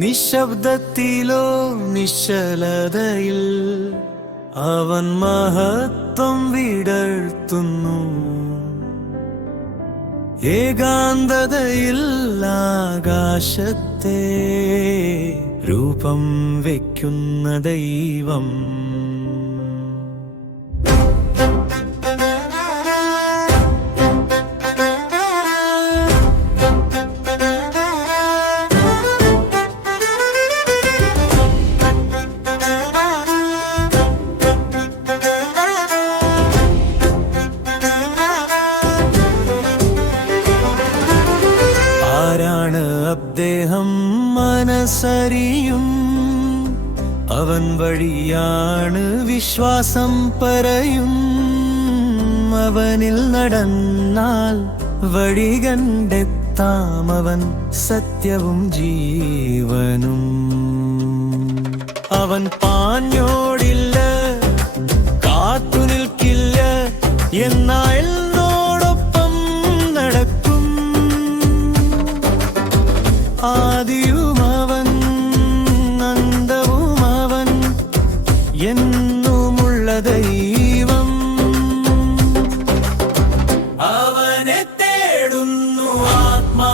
നിശബ്ദത്തിലോ നിശ്ചലതയിൽ അവൻ മഹത്വം വിടർത്തുന്നു ഏകാന്തതയിൽ ആകാശത്തെ രൂപം വയ്ക്കുന്ന ദൈവം. അദ്ദേഹം മനസ്സറിയും. അവൻ വഴിയാണ് വിശ്വാസം പറയും അവനിൽ നടന്നാൽ വഴി കണ്ടെത്താം അവൻ സത്യവും ജീവനും. അവൻ പാഞ്ഞോടില്ല എന്നുമുള്ള ദൈവം അവനെ തേടുന്നു ആത്മാ